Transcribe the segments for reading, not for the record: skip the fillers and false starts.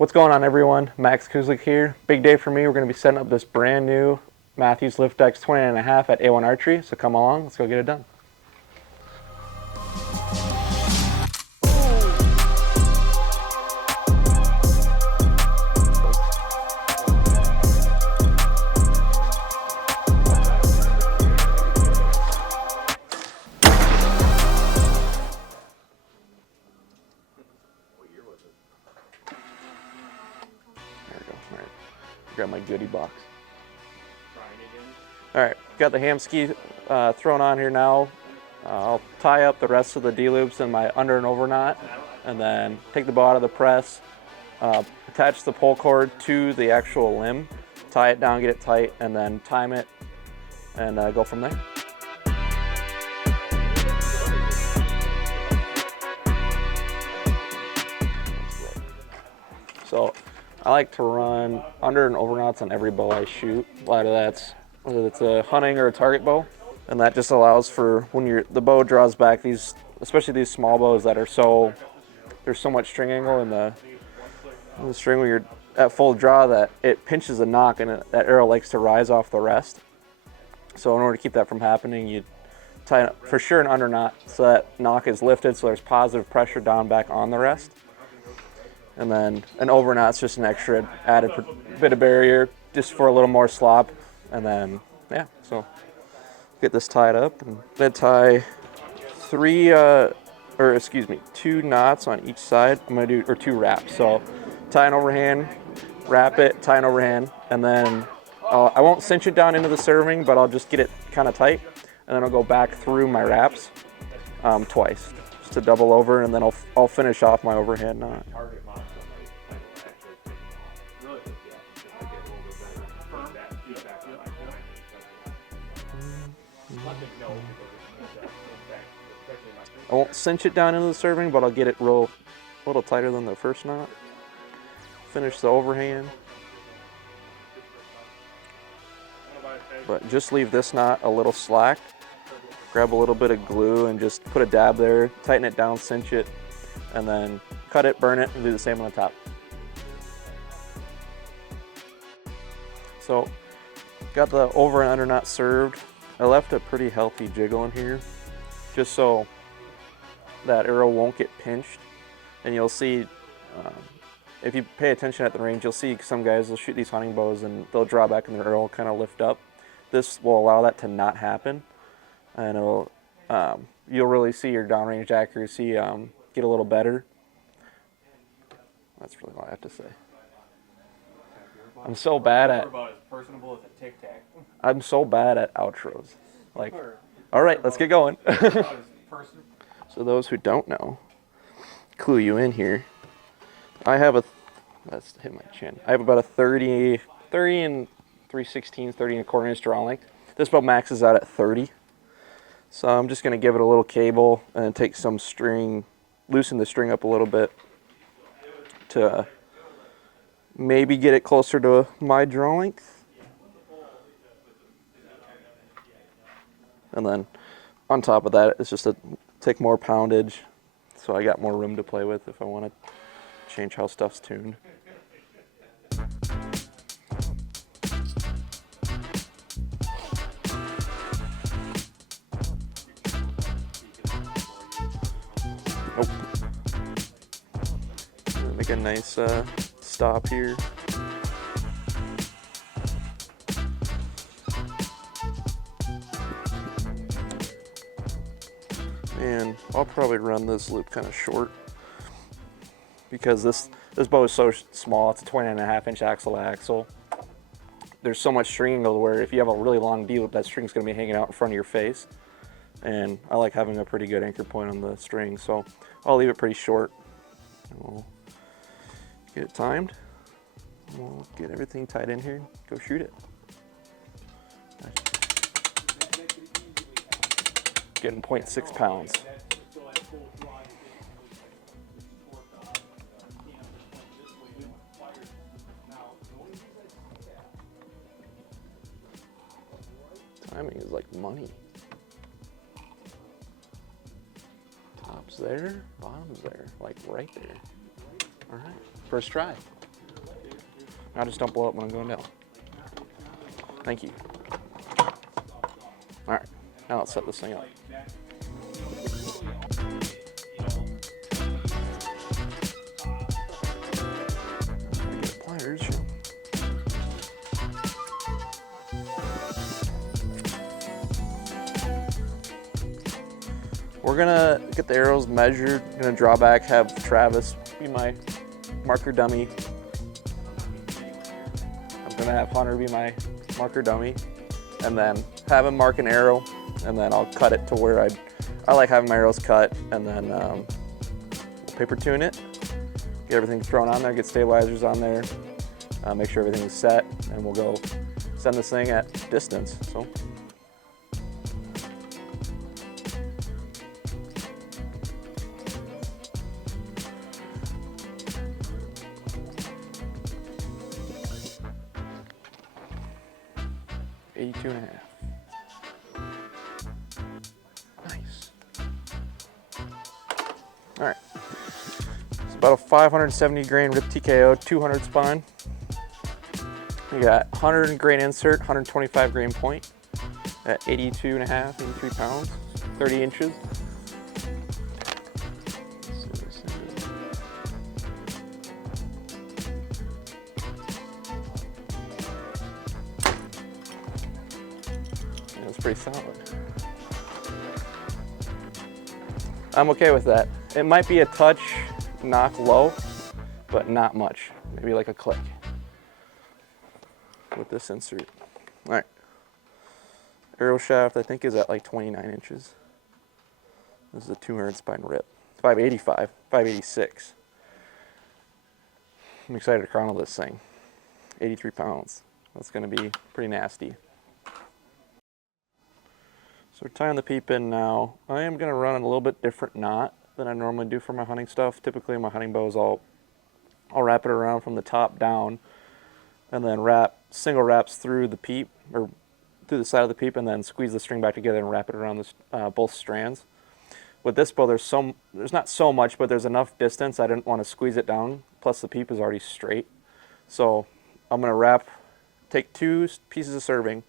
What's going on, everyone? Max Kusilek here. Big day for me. We're going to be setting up this brand new Mathews Lift X 20.5 at A1 Archery. So come along, let's go get it done. Grab my goodie box. All right, got the ham ski thrown on here now. I'll tie up the rest of the D-loops in my under and over knot, and then take the bow out of the press, attach the pull cord to the actual limb, tie it down, get it tight, and then time it, and go from there. So I like to run under and over knots on every bow I shoot. A lot of that's whether it's a hunting or a target bow, and that just allows for when the bow draws back, these, especially these small bows that are there's so much string angle in the string when you're at full draw that it pinches the nock, and that arrow likes to rise off the rest. So in order to keep that from happening, you tie it for sure an under knot so that nock is lifted, so there's positive pressure down back on the rest. And then an over knot's just an extra added bit of barrier just for a little more slop. And then, yeah, so get this tied up and then tie two knots on each side. I'm gonna do, or two wraps. So tie an overhand, wrap it, tie an overhand, and then I won't cinch it down into the serving, but I'll just get it kind of tight. And then I'll go back through my wraps twice, just to double over, and then I'll finish off my overhand knot. I won't cinch it down into the serving, but I'll get it a little tighter than the first knot. Finish the overhand. But just leave this knot a little slack. Grab a little bit of glue and just put a dab there, tighten it down, cinch it, and then cut it, burn it, and do the same on the top. So, got the over and under knot served. I left a pretty healthy jiggle in here, just so that arrow won't get pinched. And you'll see, if you pay attention at the range, you'll see some guys will shoot these hunting bows and they'll draw back and their arrow will kind of lift up. This will allow that to not happen, and it'll, you'll really see your downrange accuracy get a little better. That's really all I have to say. I'm so bad at. I'm so bad at outros. Like, all right, let's get going. So those who don't know, clue you in here. I have that's hit my chin. I have about a 30 and 3/16, 30 and a quarter inch draw length. This bow maxes out at 30. So I'm just gonna give it a little cable and take some string, loosen the string up a little bit to maybe get it closer to my draw length. And then on top of that, it's just to take more poundage, so I got more room to play with if I want to change how stuff's tuned. Nope. Make a nice stop here. And I'll probably run this loop kind of short because this bow is so small. It's a 20.5 inch axle to axle. There's so much string angle where if you have a really long D loop, that string's going to be hanging out in front of your face. And I like having a pretty good anchor point on the string, so I'll leave it pretty short. We'll get it timed. We'll get everything tied in here. Go shoot it. Getting 0.6 pounds. Timing is like money. Top's there, bottom's there, like right there. All right, first try. I'll just don't blow up when I'm going down. Thank you. All right, now let's set this thing up. Get pliers. We're gonna get the arrows measured. I'm gonna draw back, have Travis be my marker dummy. I'm gonna have Hunter be my marker dummy, and then have him mark an arrow, and then I'll cut it to where I like having my arrows cut, and then we'll paper tune it, get everything thrown on there, get stabilizers on there, make sure everything's set, and we'll go send this thing at distance. So. Nice. All right. It's about a 570 grain rip TKO, 200 spine. We got 100 grain insert, 125 grain point at 82.5, 83 pounds, 30 inches. Pretty solid. I'm okay with that. It might be a touch knock low, but not much. Maybe like a click with this insert. All right. Arrow shaft I think is at like 29 inches. This is a 200 spine rip. 585, 586. I'm excited to chronicle this thing. 83 pounds. That's gonna be pretty nasty. So we're tying the peep in now. I am going to run a little bit different knot than I normally do for my hunting stuff. Typically my hunting bows, I'll wrap it around from the top down, and then single wraps through the peep, or through the side of the peep, and then squeeze the string back together and wrap it around both strands. With this bow, there's not so much, but there's enough distance. I didn't want to squeeze it down. Plus the peep is already straight. So I'm going to take 2 pieces of serving,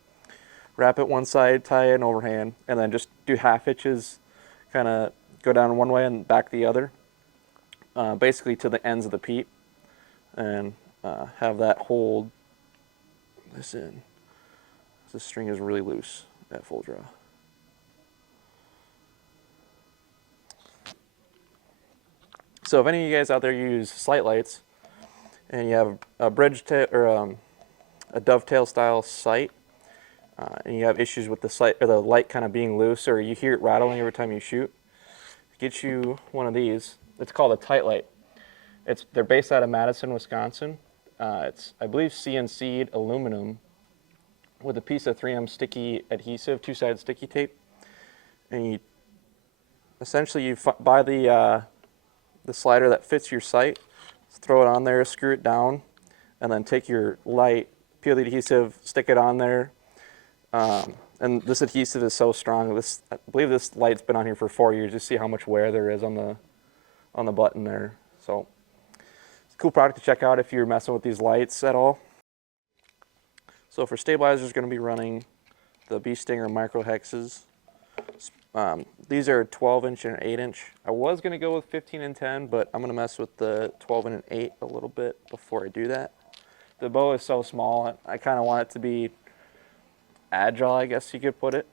wrap it one side, tie it in overhand, and then just do half hitches, kind of go down one way and back the other, basically to the ends of the peep, and have that hold this in. This string is really loose at full draw. So if any of you guys out there use slight lights and you have a bridge tail or a dovetail style sight, and you have issues with the light kind of being loose, or you hear it rattling every time you shoot, get you one of these. It's called a tight light. They're based out of Madison, Wisconsin. It's, I believe, CNC'd aluminum with a piece of 3M sticky adhesive, 2-sided sticky tape. And you buy the slider that fits your sight, throw it on there, screw it down, and then take your light, peel the adhesive, stick it on there. And this adhesive is so strong. I believe this light's been on here for 4 years. Just see how much wear there is on the button there. So it's a cool product to check out if you're messing with these lights at all. So for stabilizers, going to be running the Bee Stinger micro hexes. These are 12-inch and 8-inch. I was going to go with 15 and 10, but I'm going to mess with the 12 and an 8 a little bit before I do that. The bow is so small, I kind of want it to be agile, I guess you could put it.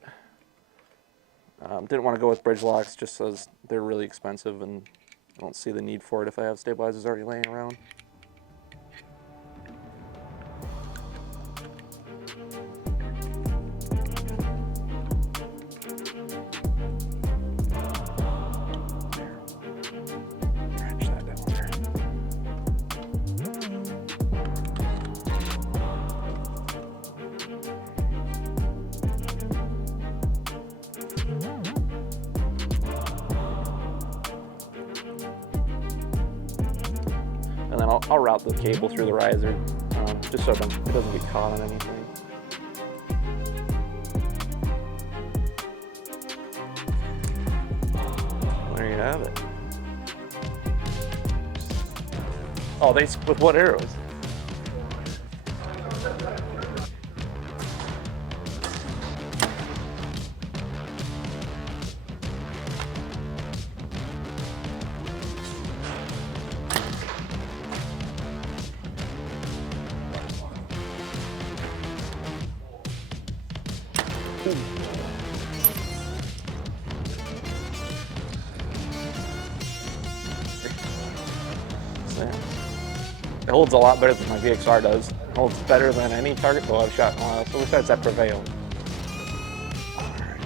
Didn't want to go with bridge locks just because they're really expensive and I don't see the need for it if I have stabilizers already laying around. And then I'll route the cable through the riser, just so it doesn't get caught on anything. There you have it. Oh, with what arrows? Yeah. It holds a lot better than my VXR does. It holds better than any target bow I've shot in a while, so besides that Prevail.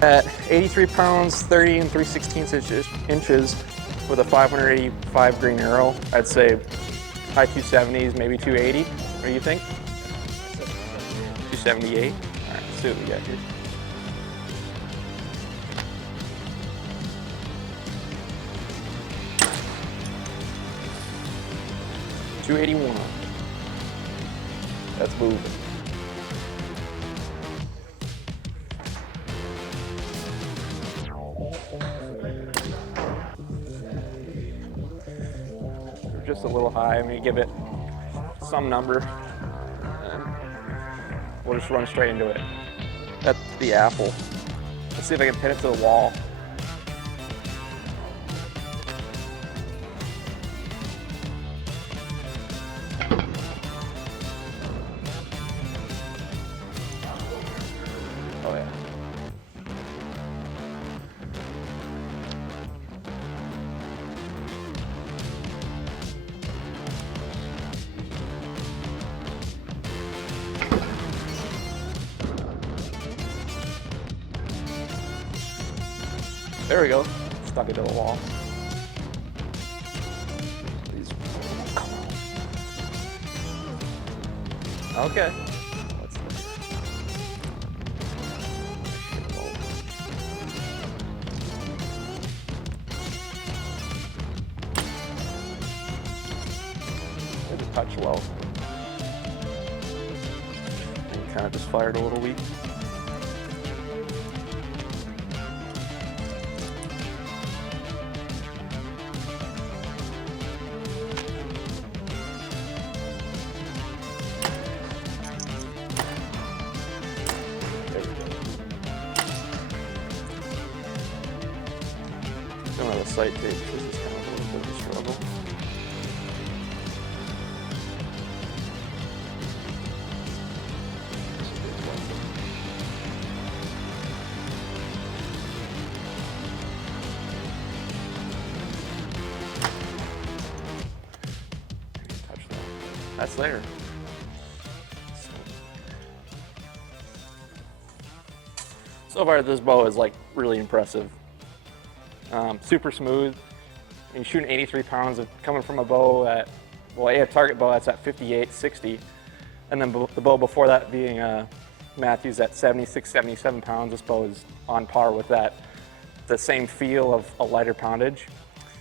At 83 pounds, 30 and 3/16 inches with a 585 grain arrow, I'd say high 270s, maybe 280. What do you think? 278. All right, let's see what we got here. .281. That's moving. Just a little high. I'm gonna give it some number, and we'll just run straight into it. That's the apple. Let's see if I can pin it to the wall. Oh yeah. There we go. Stuck it to the wall. Please. Come on. Okay. What's this? Maybe touch low. And kind of just fired a little weak. Don't have a sight tape, this is kind of a little bit of a struggle. Touch that. That's there. So far, this bow is like really impressive. Super smooth. And you're shooting 83 pounds of coming from a bow at, well, a target bow that's at 58, 60. And then the bow before that being a Mathews at 76, 77 pounds. This bow is on par with that. The same feel of a lighter poundage.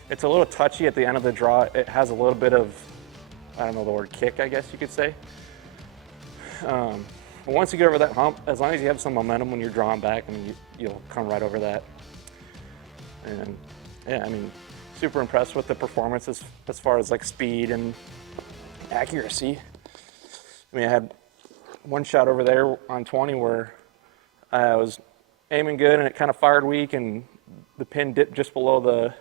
It's a little touchy at the end of the draw. It has a little bit of, I don't know the word, kick, I guess you could say. But once you get over that hump, as long as you have some momentum when you're drawing back, I mean, you'll come right over that. And yeah, I mean, super impressed with the performance as far as like speed and accuracy. I mean, I had one shot over there on 20 where I was aiming good and it kind of fired weak and the pin dipped just below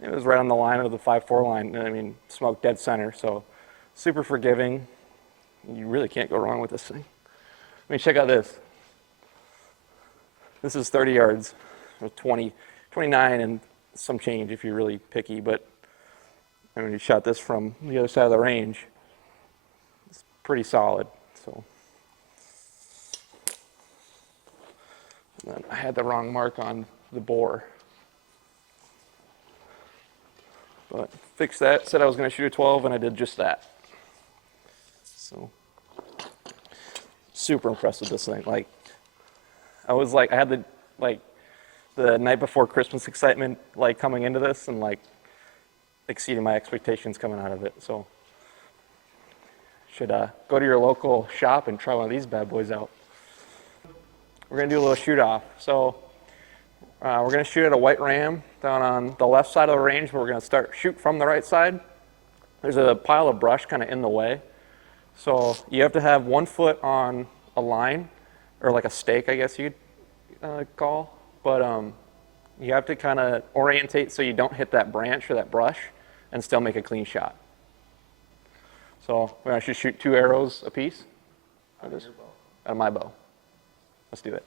it was right on the line of the 5-4 line. I mean, smoked dead center, so super forgiving. You really can't go wrong with this thing. I mean, check out this. This is 30 yards with 29 and some change if you're really picky, but I mean, you shot this from the other side of the range. It's pretty solid, so. And then I had the wrong mark on the bore. But fixed that, said I was gonna shoot a 12 and I did just that. So, super impressed with this thing. Like, I had the night before Christmas excitement, like coming into this and like exceeding my expectations coming out of it. So, should go to your local shop and try one of these bad boys out. We're gonna do a little shoot off. So, we're gonna shoot at a white ram down on the left side of the range, but we're gonna shoot from the right side. There's a pile of brush kind of in the way. So you have to have 1 foot on a line, or like a stake, I guess you'd call. But you have to kind of orientate so you don't hit that branch or that brush and still make a clean shot. So we're gonna shoot 2 arrows a piece. Out of my bow. Let's do it.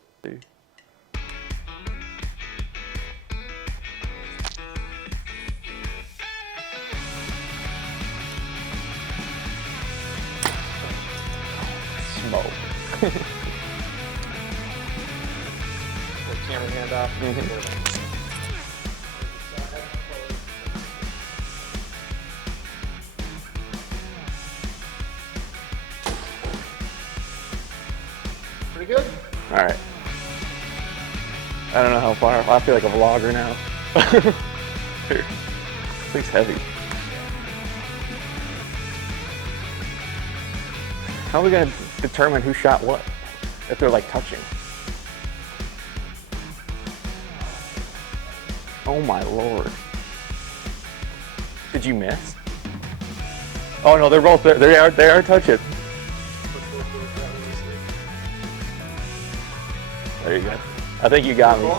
Camera hand off. Pretty good. All right. I don't know how far. I feel like a vlogger now. Here. This thing's heavy. How are we gonna determine who shot what if they're like touching? Oh my lord. Did you miss? Oh no, they're both there. They are touching. There you go. I think you got me.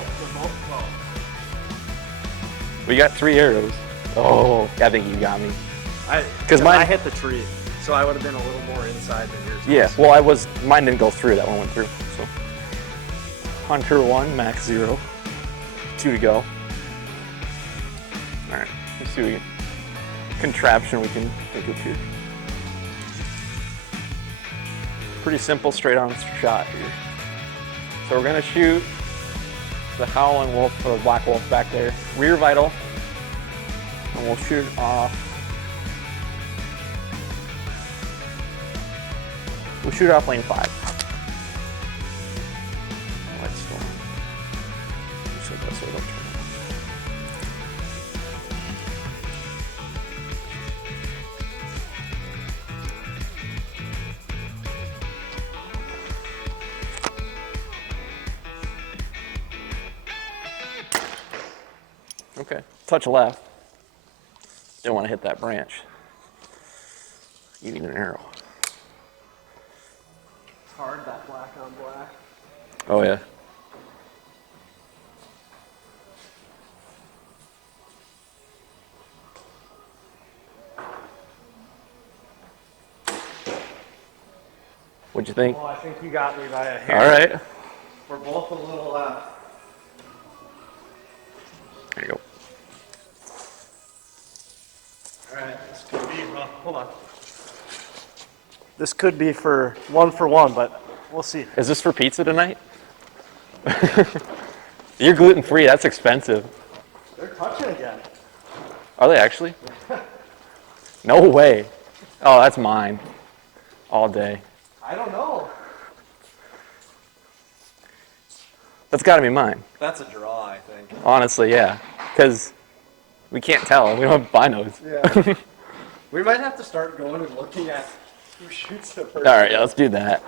We got 3 arrows. Oh, I think you got me. Because I hit the tree, so I would have been a little more inside than yours. Yeah, well, mine didn't go through. That one went through. So, Hunter 1, Max 0. 2 to go. All right, let's see what contraption we can think of here. Pretty simple, straight on shot here. So we're gonna shoot the howling wolf or black wolf back there, rear vital, and we'll shoot off. We'll shoot off lane 5. Ellstrom. So that's what I'll turn. Okay, touch left. Don't want to hit that branch. You need an arrow. It's hard, that black on black. Oh yeah. What'd you think? Well, I think you got me by a hair. All right. We're both a little, There you go. all right, this could be, well, hold on. This could be for one, but we'll see. Is this for pizza tonight? You're gluten-free, that's expensive. They're touching again. Are they actually? No way. Oh, that's mine. All day. I don't know. That's gotta be mine. That's a draw, I think. Honestly, yeah. Because we can't tell. We don't have binos. Yeah. We might have to start going and looking at who shoots the first. All right, yeah, let's do that.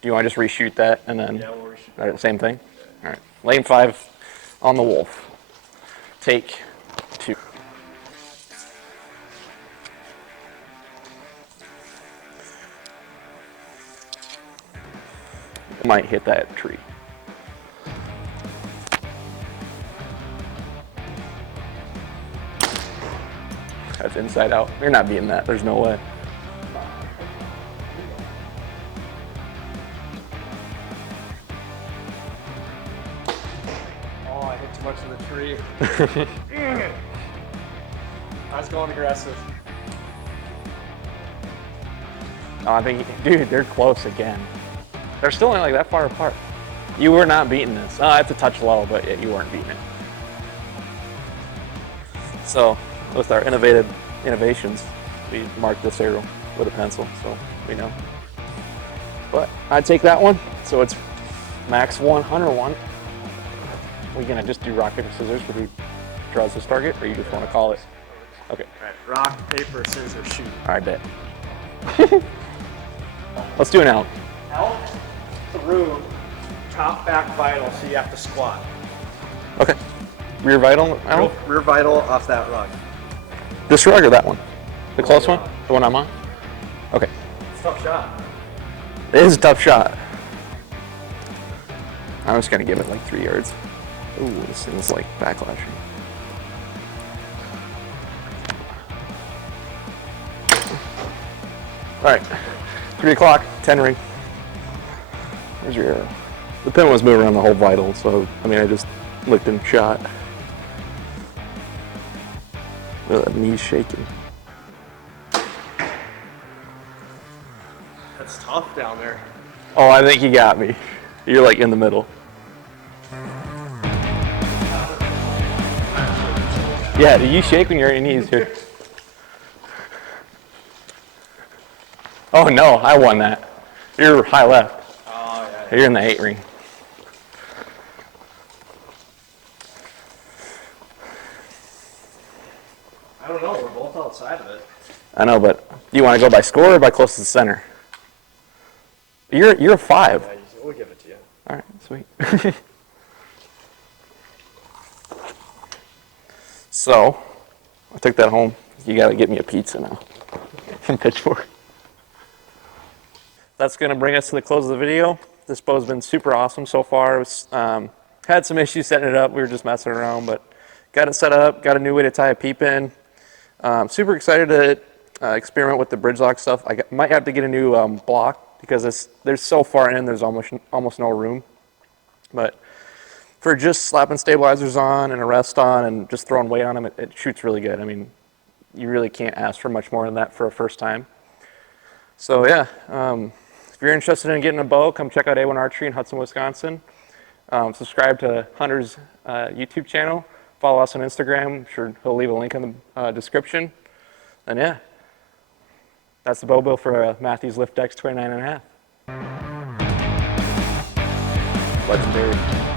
Do you want to just reshoot that and then? Yeah, we'll reshoot. All right, same thing? All right. Lane 5 on the wolf. Take 2. Might hit that tree. That's inside out. You're not beating that. There's no way. Oh, I hit too much of the tree. Dang it. I was going aggressive. Oh, I think, dude, they're close again. They're still only like that far apart. You were not beating this. Oh, it's a touch low, but yeah, you weren't beating it. So, with our innovations, we marked this arrow with a pencil, so we know. But I'd take that one. So it's Max 1, Hunter 1. We're gonna just do rock, paper, scissors for who draws this target, or you just want to call it? Okay. All right, rock, paper, scissors, shoot. All right, bet. Let's do an elk. Elk through top back vital, so you have to squat. Okay. Rear vital elk? Rear vital off that rug. This rug or that one? The close one? The one I'm on? Okay. It's a tough shot. It is a tough shot. I'm just gonna give it like 3 yards. Ooh, this thing's like backlashing. All right, 3 o'clock, 10 ring. Where's your arrow? The pin was moving around the whole vital, so I mean, I just looked and shot. That knee's shaking. It's tough down there. Oh, I think you got me. You're like in the middle. Yeah, do you shake when you're on your knees here? Oh no, I won that. You're high left. Oh, yeah. You're in the 8 ring. I don't know. We're both outside of it. I know, but do you want to go by score or by close to the center? You're a 5. Yeah, we'll give it to you. All right, sweet. So, I took that home. You got to get me a pizza now from Pitchfork. That's going to bring us to the close of the video. This bow's been super awesome so far. It's, had some issues setting it up. We were just messing around, but got it set up, got a new way to tie a peep in. Super excited to experiment with the bridge lock stuff. Might have to get a new block because there's so far in, there's almost no room. But for just slapping stabilizers on and a rest on and just throwing weight on them, it shoots really good. I mean, you really can't ask for much more than that for a first time. So yeah, if you're interested in getting a bow, come check out A1 Archery in Hudson, Wisconsin. Subscribe to Hunter's YouTube channel. Follow us on Instagram. I'm sure he'll leave a link in the description. And yeah, that's the bow bill for a Mathews Lift X 29.5. Legendary.